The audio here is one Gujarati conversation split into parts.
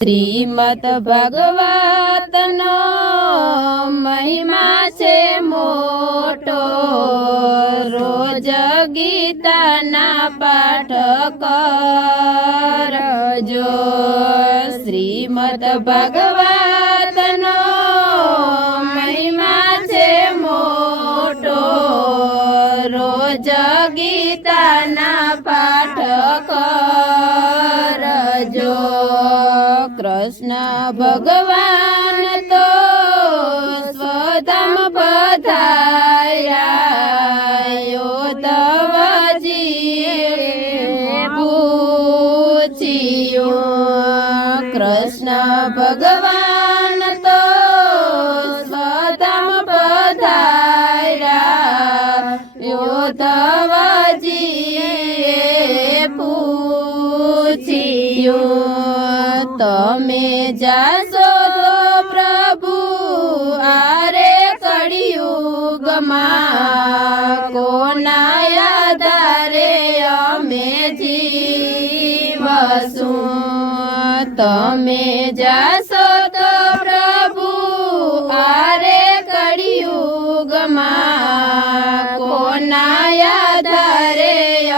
શ્રીમદ ભાગવતનો મહિમા છે મોટો, રોજ ગીતાના પાઠ કરજો। શ્રીમદ ભાગવતનો મહિમા છે મોટો, રોજ ગીતાના પાઠ કરજો। કૃષ્ણ ભગવાન તો સ્વધામ પધાર્યા, યોધવજીએ પૂછ્યું। કૃષ્ણ ભગવાન તો સ્વધામ પધાર્યા, યોધવજીએ પૂછ્યું। તમે જાશો તો પ્રભુ આરે કળિયુગમાં, કોના આધારે અમે જીવશું। તમે જાશો તો પ્રભુ આરે કળિયુગમાં, કોના આધારે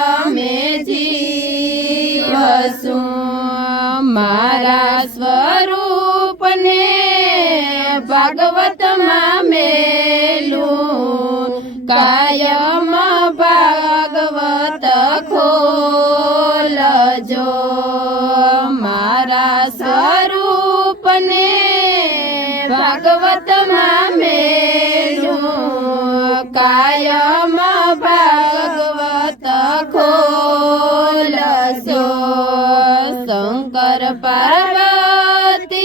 અમે જીવશું। મારા સ્વરૂપને ભાગવતમાં મેલું, કાયમ ભાગવત ખોલજો। મારા સ્વરૂપને ભાગવતમાં મેલું, કાયમ ભાગવત ખોલજો। શંકર પાર્વતી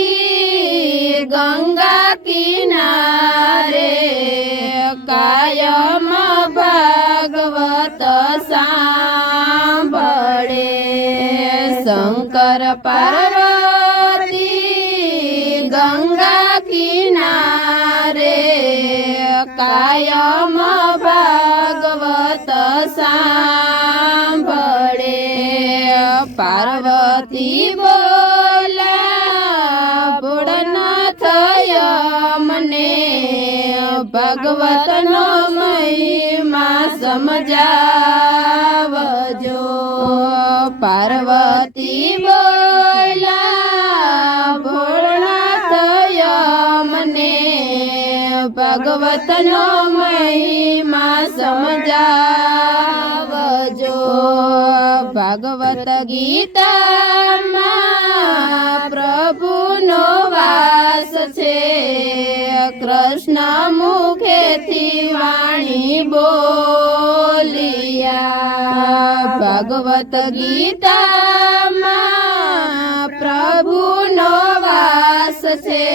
ગંગા કિનારે, કાયમ ભાગવત સાંભળે। શંકર પાર્વતી ગંગા કિનારે, કાયમ ભાગવત સાંભળે। પાર્વતી બોલા ભોળાનાથ મને, ભાગવતનો મહિમા સમજાવજો। પાર્વતી બોલા ભોળાનાથ મને, ભાગવતનો મહિમા સમજાવજો। ભાગવત ગીતામાં પ્રભુનો વાસ છે, કૃષ્ણ મુખેથી વાણી બોલિયા। ભાગવત ગીતામાં પ્રભુનો વાસ છે,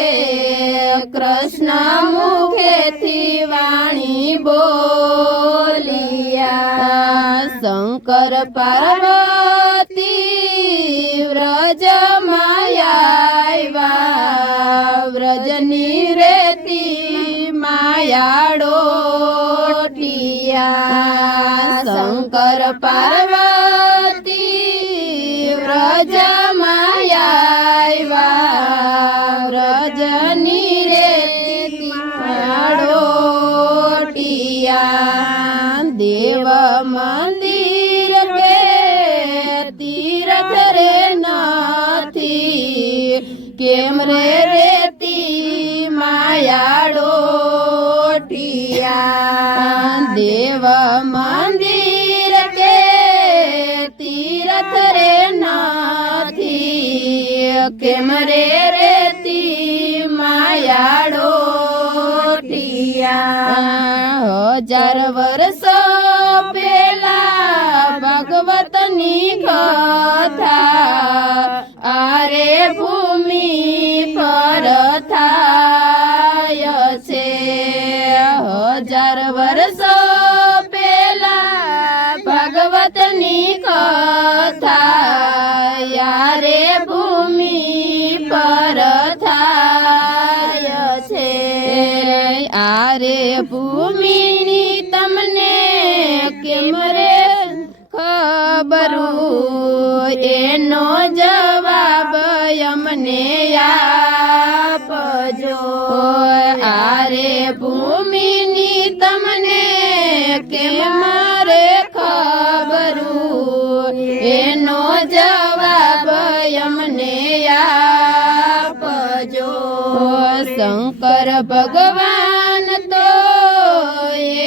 કૃષ્ણ મુખેથી વાણી બોલિયા। શંકર પાર્વતી વ્રજમાં આવ્યા, વ્રજની રેતી માયાડોટિયા। શંકર પાર્વતી વ્રજમાં આવ્યા, વ્રજની રેતી માયાડોટિયા। દેવ મંદિર કે તીર્થ રે નથી, કેમ રે રેતી માયાડોટિયા। દેવ મંદિર કે તીર્થ રે નથી, કેમ રે રેતી માયાડોટિયા। 1000 વર્ષ પેલા ભાગવતની કથા આરે ભૂમિ પર થાય છે। 1000 વર્ષ પેલા ભાગવતની કથા યારે ભૂમિ પર થાય છે। આરે ભૂમિની તમને કેમ રે ખબર, એનો જવાબ અમને આપજો આરે ભૂમિની તમને કેમ મારે ખબરું એનો જવાબ અમને આપજો શંકર ભગવાન તો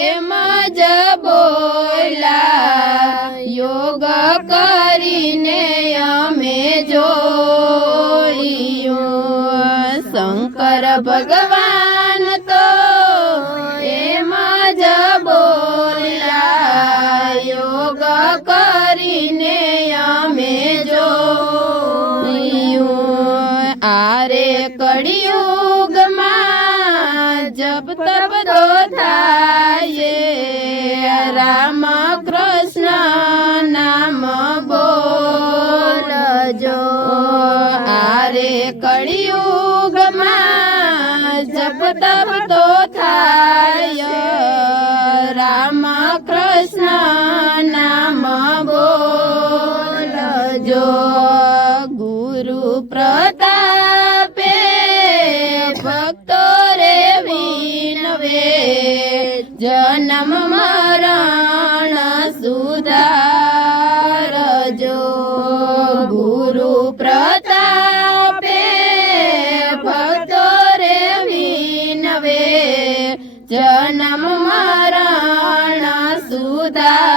એમ જ બોલ્યા યોગ કરીને અમે જોયું શંકર ભગવાન તો એમ જ બોલ્યા યોગ કરીને અમે જોયું આરે કળિયુગમાં જપ તપ તો થાય રામ કૃષ્ણ નામ બોલજો આરે કળિયુગમાં જપ તપ તો થાય રામ કૃષ્ણ નામ બોલજો ગુરુ પ્રતાપે ભક્તો રે વિનવે જન્મ મરણ સુધારજો ગુરુ પ્રતાપે ભક્તો રે વિનવે જન્મ મરણ સુધારજો